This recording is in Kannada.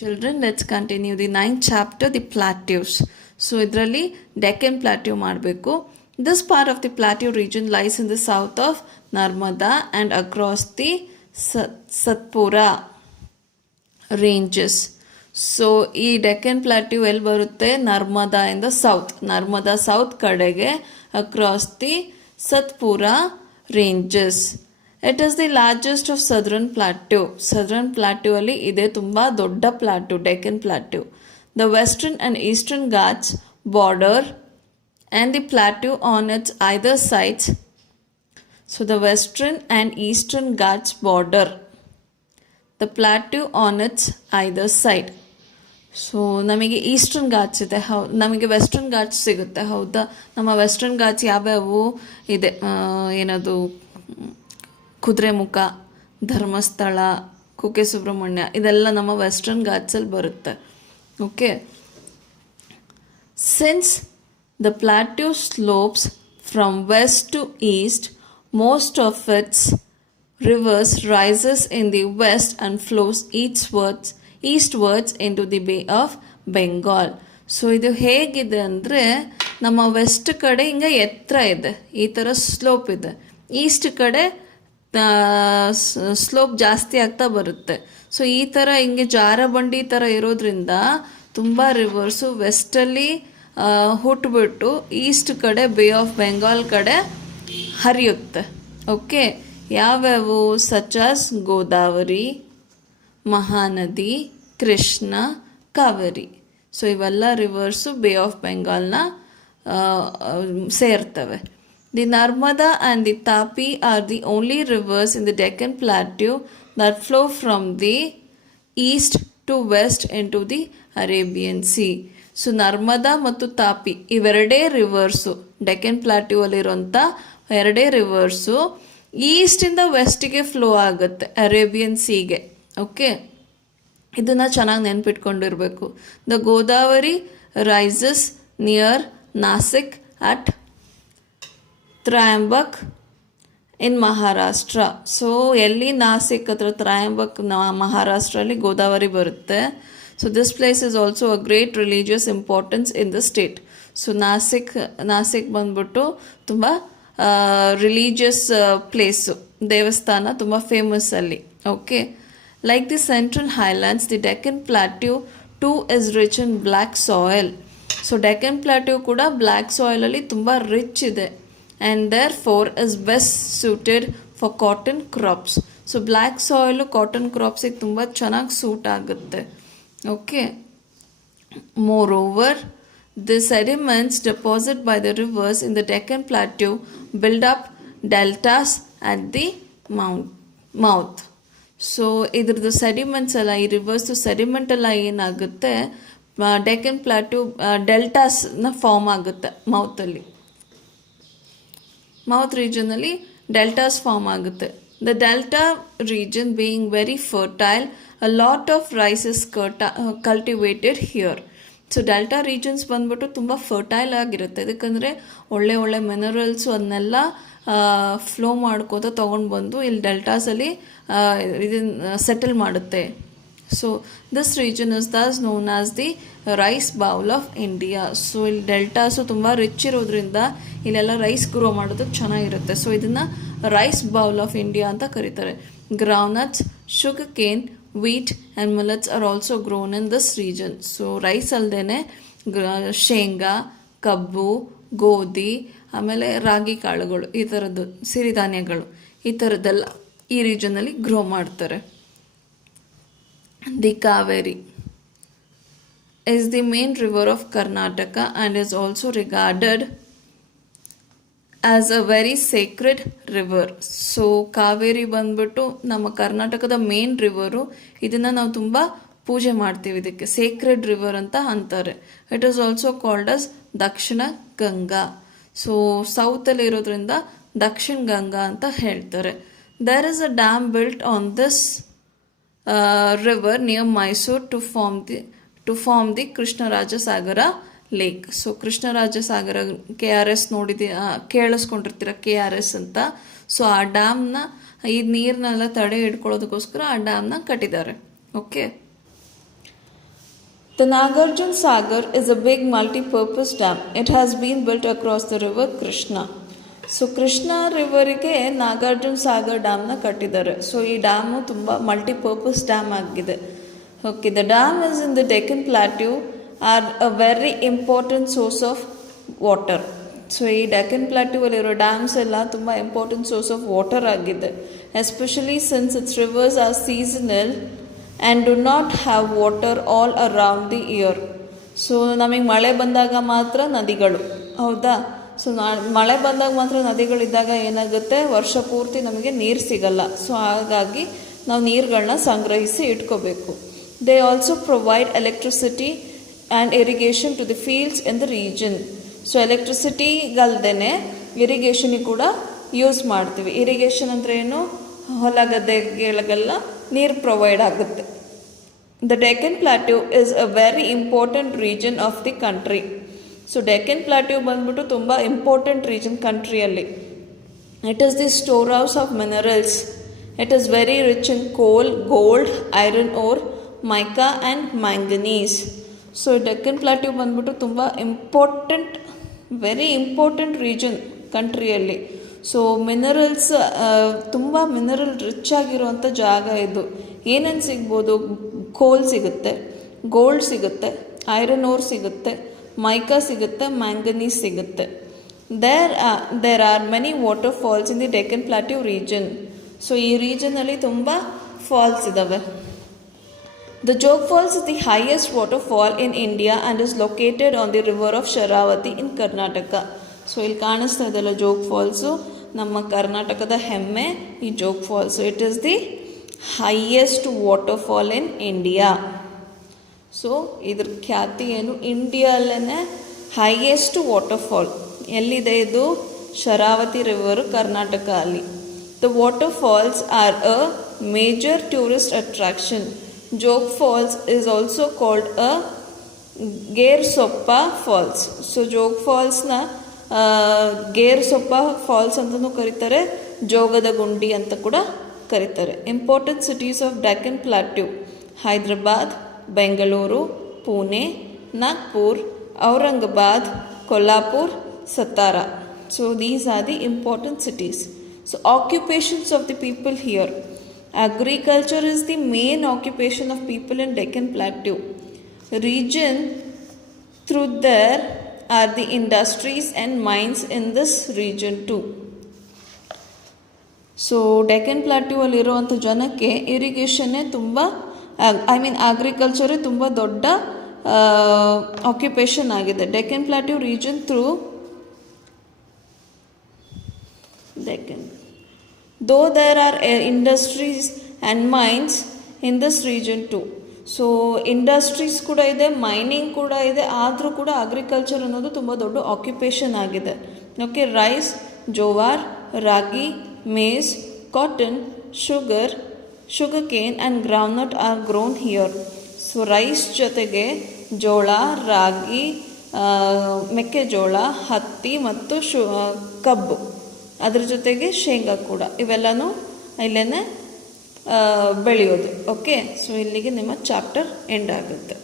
Children, let's continue the ninth chapter, the plateaus. So, ಇದರಲ್ಲಿ ಡೆಕ್ಕನ್ ಪ್ಲಾಟ್ಯೂ ಮಾಡಬೇಕು. This part of the plateau region lies in the south of Narmada and across the Satpura ranges. So ಈ ಡೆಕ್ಕನ್ ಪ್ಲಾಟ್ಯೂ ಎಲ್ಲಿ ಬರುತ್ತೆ? Narmada in the south, Narmada south ಕಡೆಗೆ across the Satpura ranges. It is the largest of southern plateau. Southern plateau ಅಲ್ಲಿ ಇದೆ ತುಂಬ ದೊಡ್ಡ plateau, Deccan plateau. The western and eastern Ghats border and the plateau on its either sides. So the western and eastern ghats border the plateau on its either side. So ನಮಗೆ ಈಸ್ಟರ್ನ್ ಘಾಟ್ಸ್ ಇದೆ, ನಮಗೆ ವೆಸ್ಟರ್ನ್ ಘಾಟ್ಸ್ ಸಿಗುತ್ತೆ. ಹೌದಾ? ನಮ್ಮ ವೆಸ್ಟರ್ನ್ ಘಾಟ್ಸ್ ಯಾವ್ಯಾವು ಇದೆ? ಏನದು, ಕುದುರೆಮುಖ, ಧರ್ಮಸ್ಥಳ, ಕುಕ್ಕೆ ಸುಬ್ರಹ್ಮಣ್ಯ, ಇದೆಲ್ಲ ನಮ್ಮ ವೆಸ್ಟರ್ನ್ ಘಾಟ್ಸಲ್ಲಿ ಬರುತ್ತೆ. Okay, since the plateau slopes from west to east, most of its rivers rises in the west and flows eastwards into the Bay of Bengal. So ಇದು ಹೇಗಿದೆ ಅಂದರೆ, ನಮ್ಮ ವೆಸ್ಟ್ ಕಡೆ ಹಿಂಗೆ ಎತ್ತರ ಇದೆ, ಈ ಥರ ಸ್ಲೋಪ್ ಇದೆ. ಈಸ್ಟ್ ಕಡೆ ಸ್ಲೋಪ್ ಜಾಸ್ತಿ ಆಗ್ತಾ ಬರುತ್ತೆ. ಸೊ ಈ ಥರ ಹಿಂಗೆ ಜಾರಬಂಡಿ ಥರ ಇರೋದ್ರಿಂದ ತುಂಬ ರಿವರ್ಸು ವೆಸ್ಟಲ್ಲಿ ಹುಟ್ಬಿಟ್ಟು ಈಸ್ಟ್ ಕಡೆ ಬೇ ಆಫ್ ಬೆಂಗಾಲ್ ಕಡೆ ಹರಿಯುತ್ತೆ. ಓಕೆ, ಯಾವ್ಯಾವು? ಸಚಾಸ್ ಗೋದಾವರಿ, ಮಹಾನದಿ, ಕೃಷ್ಣ, ಕಾವೇರಿ. ಸೊ ಇವೆಲ್ಲ ರಿವರ್ಸು ಬೇ ಆಫ್ ಬೆಂಗಾಲ್ನ ಸೇರ್ತವೆ. The Narmada and the Tapi are the only rivers in the Deccan plateau that flow from the east to west into the Arabian sea. So Narmada ಮತ್ತು ತಾಪಿ ಇವೆರಡೇ ರಿವರ್ಸು, ಡೆಕ್ಕನ್ ಪ್ಲಾಟ್ಯೂ ಅಲ್ಲಿರುವಂಥ ಎರಡೇ ರಿವರ್ಸು ಈಸ್ಟಿಂದ ವೆಸ್ಟಿಗೆ ಫ್ಲೋ ಆಗುತ್ತೆ ಅರೇಬಿಯನ್ ಸೀಗೆ. ಓಕೆ, ಇದನ್ನು ಚೆನ್ನಾಗಿ ನೆನ್ಪಿಟ್ಕೊಂಡಿರಬೇಕು. The Godavari rises near Nasik at Trimbak in Maharashtra. So ಎಲ್ಲಿ? ನಾಸಿಕ್ ಹತ್ರ ತ್ರಯಂಬಕ್, ಮಹಾರಾಷ್ಟ್ರಲ್ಲಿ ಗೋದಾವರಿ ಬರುತ್ತೆ. So this place is also a great religious importance in the state. So Nashik ಬಂದ್ಬಿಟ್ಟು ತುಂಬ ರಿಲಿಜಿಯಸ್ ಪ್ಲೇಸು, ದೇವಸ್ಥಾನ ತುಂಬ ಫೇಮಸ್ ಅಲ್ಲಿ. Okay, like the central highlands, the Deccan plateau too is rich in black soil. So Deccan plateau ಕೂಡ ಬ್ಲ್ಯಾಕ್ ಸಾಯಿಲಲ್ಲಿ ತುಂಬ ರಿಚ್ ಇದೆ. And therefore is best suited for cotton crops. So black soil cotton ಕ್ರಾಪ್ಸಿಗೆ ತುಂಬ ಚೆನ್ನಾಗಿ ಸೂಟ್ ಆಗುತ್ತೆ. Okay. Moreover, the sediments deposited by the rivers in the Deccan Plateau build up deltas at the mouth. So ಇದ್ರದ್ದು ಸೆಡಿಮೆಂಟ್ಸ್ ಎಲ್ಲ, ಈ ರಿವರ್ಸ್ದು ಸೆಡಿಮೆಂಟ್ ಎಲ್ಲ ಏನಾಗುತ್ತೆ, ಡೆಕ್ಕನ್ ಪ್ಲಾಟ್ಯೂ ಡೆಲ್ಟಾಸ್ನ ಫಾರ್ಮ್ ಆಗುತ್ತೆ ಮೌತಲ್ಲಿ, ಮೌತ್ ರೀಜನಲ್ಲಿ ಡೆಲ್ಟಾಸ್ ಫಾರ್ಮ್ ಆಗುತ್ತೆ. The delta region being very fertile, a lot of rice is cultivated here. So delta regions ಬಂದ್ಬಿಟ್ಟು ತುಂಬ ಫರ್ಟೈಲ್ ಆಗಿರುತ್ತೆ. ಯಾಕಂದರೆ ಒಳ್ಳೆ ಒಳ್ಳೆ ಮಿನರಲ್ಸು ಅದನ್ನೆಲ್ಲ ಫ್ಲೋ ಮಾಡ್ಕೋತಾ ತೊಗೊಂಡು ಬಂದು ಇಲ್ಲಿ ಡೆಲ್ಟಾಸಲ್ಲಿ ಇದನ್ನು ಸೆಟಲ್ ಮಾಡುತ್ತೆ. So this region is thus known as the rice bowl of India. So ಇಲ್ಲಿ ಡೆಲ್ಟಾಸು ತುಂಬ ರಿಚ್ ಇರೋದ್ರಿಂದ ಇಲ್ಲೆಲ್ಲ ರೈಸ್ ಗ್ರೋ ಮಾಡೋದಕ್ಕೆ ಚೆನ್ನಾಗಿರುತ್ತೆ. ಸೊ ಇದನ್ನು ರೈಸ್ ಬೌಲ್ ಆಫ್ ಇಂಡಿಯಾ ಅಂತ ಕರೀತಾರೆ. Groundnuts, sugar cane, wheat and millets are also grown in this region. So rice ಅಲ್ಲದೆ ಶೇಂಗಾ, ಕಬ್ಬು, ಗೋಧಿ, ಆಮೇಲೆ ರಾಗಿ ಕಾಳುಗಳು, ಈ ಥರದ್ದು ಸಿರಿಧಾನ್ಯಗಳು, ಈ ಥರದ್ದೆಲ್ಲ ಈ ರೀಜನಲ್ಲಿ ಗ್ರೋ ಮಾಡ್ತಾರೆ. The Kaveri is the main river of Karnataka and is also regarded as a very sacred river. So Kaveri ಬಂದ್ಬಿಟ್ಟು ನಮ್ಮ ಕರ್ನಾಟಕದ ಮೇನ್ ರಿವರು. ಇದನ್ನು ನಾವು ತುಂಬ ಪೂಜೆ ಮಾಡ್ತೀವಿ, ಇದಕ್ಕೆ ಸೇಕ್ರೆಡ್ ರಿವರ್ ಅಂತ ಅಂತಾರೆ. It is also called as Dakshina Ganga. So ಸೌತಲ್ಲಿ ಇರೋದ್ರಿಂದ ದಕ್ಷಿಣ ಗಂಗಾ ಅಂತ ಹೇಳ್ತಾರೆ. There is a dam built on this river near Mysore to form the Krishnarajasagar lake. So Krishnarajasagar KRS ಕೇಳಿಸ್ಕೊಂಡಿರ್ತೀರ, KRS ಅಂತ. ಸೊ ಆ ಡ್ಯಾಮ್ನ, ಈ ನೀರನ್ನೆಲ್ಲ ತಡೆ ಹಿಡ್ಕೊಳ್ಳೋದಕ್ಕೋಸ್ಕರ ಆ ಡ್ಯಾಮ್ನ ಕಟ್ಟಿದ್ದಾರೆ. Okay, The Nagarjun Sagar is a big multi-purpose dam. It has been built across the river Krishna. So Krishna ರಿವರಿಗೆ ನಾಗಾರ್ಜುನ ಸಾಗರ್ ಡ್ಯಾಮ್ನ ಕಟ್ಟಿದ್ದಾರೆ. ಸೊ ಈ ಡ್ಯಾಮು ತುಂಬ ಮಲ್ಟಿಪರ್ಪಸ್ ಡ್ಯಾಮ್ ಆಗಿದೆ. Okay, the dam is in the Deccan plateau are a very important source of water. So ಈ ಡೆಕ್ಕನ್ ಪ್ಲಾಟ್ಯೂವಲ್ಲಿರೋ ಡ್ಯಾಮ್ಸ್ ಎಲ್ಲ ತುಂಬ ಇಂಪಾರ್ಟೆಂಟ್ ಸೋರ್ಸ್ ಆಫ್ ವಾಟರ್ ಆಗಿದೆ. Especially since its rivers are seasonal and do not have water all around the year. So ನಮಗೆ ಮಳೆ ಬಂದಾಗ ಮಾತ್ರ ನದಿಗಳು, ಹೌದಾ? ಸೊ ಮಳೆ ಬಂದಾಗ ಮಾತ್ರ ನದಿಗಳಿದ್ದಾಗ ಏನಾಗುತ್ತೆ, ವರ್ಷ ಪೂರ್ತಿ ನಮಗೆ ನೀರು ಸಿಗಲ್ಲ. ಸೊ ಹಾಗಾಗಿ ನಾವು ನೀರುಗಳನ್ನ ಸಂಗ್ರಹಿಸಿ ಇಟ್ಕೋಬೇಕು. They also provide electricity and irrigation to the fields in the region. So ಎಲೆಕ್ಟ್ರಿಸಿಟಿಗಲ್ದೇ ಇರಿಗೇಷನಿಗೆ ಕೂಡ ಯೂಸ್ ಮಾಡ್ತೀವಿ. ಇರಿಗೇಷನ್ ಅಂದರೆ ಏನು, ಹೊಲ ಗದ್ದೆಗಳಿಗೆಲ್ಲ ನೀರು ಪ್ರೊವೈಡ್ ಆಗುತ್ತೆ. The Deccan plateau is a very important region of the country. So Deccan plateau ಬಂದ್ಬಿಟ್ಟು ತುಂಬ ಇಂಪಾರ್ಟೆಂಟ್ ರೀಜನ್ ಕಂಟ್ರಿಯಲ್ಲಿ. It is the storehouse of minerals. It is very rich in coal, gold, iron ore, mica and manganese. So Deccan plateau ಬಂದ್ಬಿಟ್ಟು ತುಂಬ ವೆರಿ ಇಂಪಾರ್ಟೆಂಟ್ ರೀಜನ್ ಕಂಟ್ರಿಯಲ್ಲಿ. ಸೊ ಮಿನರಲ್ಸ್, ತುಂಬ ಮಿನರಲ್ ರಿಚ್ ಆಗಿರುವಂಥ ಜಾಗ ಇದು. ಏನೇನು ಸಿಗ್ಬೋದು, ಕೋಲ್ ಸಿಗುತ್ತೆ, ಗೋಲ್ಡ್ ಸಿಗುತ್ತೆ, ಐರನ್ ಓರ್ ಸಿಗುತ್ತೆ, ಮೈಕಾ ಸಿಗುತ್ತೆ, ಮ್ಯಾಂಗನೀಸ್ ಸಿಗುತ್ತೆ. There are many water falls in the Deccan plateau region. So ಈ ರೀಜನಲ್ಲಿ ತುಂಬ ಫಾಲ್ಸ್ ಇದ್ದಾವೆ. The Jog falls is the highest water fall in India and is located on the river of Sharavathi in Karnataka. So ಇಲ್ಲಿ ಕಾಣಿಸ್ತಾ ಇದೆಲ್ಲ ಜೋಗ್ ಫಾಲ್ಸು, ನಮ್ಮ ಕರ್ನಾಟಕದ ಹೆಮ್ಮೆ ಈ Jog falls. It is the highest water fall in India. So ಇದ್ರ ಖ್ಯಾತಿ ಏನು, ಇಂಡಿಯಲ್ಲೇ ಹೈಯೆಸ್ಟ್ ವಾಟರ್ ಫಾಲ್ ಎಲ್ಲಿದೆ ಇದು, ಶರಾವತಿ ರಿವರ್, ಕರ್ನಾಟಕ ಅಲ್ಲಿ. The waterfalls are a major tourist attraction. Jog falls is also called a Gersoppa falls. So Jog ಫಾಲ್ಸ್ನ ಗೇರ್ಸೊಪ್ಪ ಫಾಲ್ಸ್ ಅಂತಲೂ ಕರೀತಾರೆ, ಜೋಗದ ಗುಂಡಿ ಅಂತ ಕೂಡ ಕರೀತಾರೆ. Important cities of Deccan plateau: Hyderabad, Bengaluru, Pune, Nagpur, Aurangabad, Kolhapur, Satara. So these are the important cities. So occupations of the people here: agriculture is the main occupation of people in Deccan Plateau region. Through there are the industries and mines in this region too. So Deccan plateau ಅಲ್ಲಿರುವಂಥ ಜನಕ್ಕೆ ಇರಿಗೇಷನ್ನೇ ತುಂಬ, ಅಗ್ರಿಕಲ್ಚರೇ ತುಂಬ ದೊಡ್ಡ ಆಕ್ಯುಪೇಷನ್ ಆಗಿದೆ. Deccan plateau region through Deccan, though there are industries and mines in this region too. So industries ಕೂಡ ಇದೆ, ಮೈನಿಂಗ್ ಕೂಡ ಇದೆ, ಆದರೂ ಕೂಡ ಅಗ್ರಿಕಲ್ಚರ್ ಅನ್ನೋದು ತುಂಬ ದೊಡ್ಡ ಆಕ್ಯುಪೇಷನ್ ಆಗಿದೆ. Okay, rice, jowar, ragi, maize, cotton, sugar cane and groundnut are grown here. So rice ಜೊತೆಗೆ ಜೋಳ, ರಾಗಿ, ಮೆಕ್ಕೆಜೋಳ, ಹತ್ತಿ ಮತ್ತು ಕಬ್ಬು, ಅದ್ರ ಜೊತೆಗೆ ಶೇಂಗಾ ಕೂಡ, ಇವೆಲ್ಲನೂ ಇಲ್ಲೇ ಬೆಳೆಯೋದು. ಓಕೆ, ಸೊ ಇಲ್ಲಿಗೆ ನಿಮ್ಮ ಚಾಪ್ಟರ್ ಎಂಡ್ ಆಗುತ್ತೆ.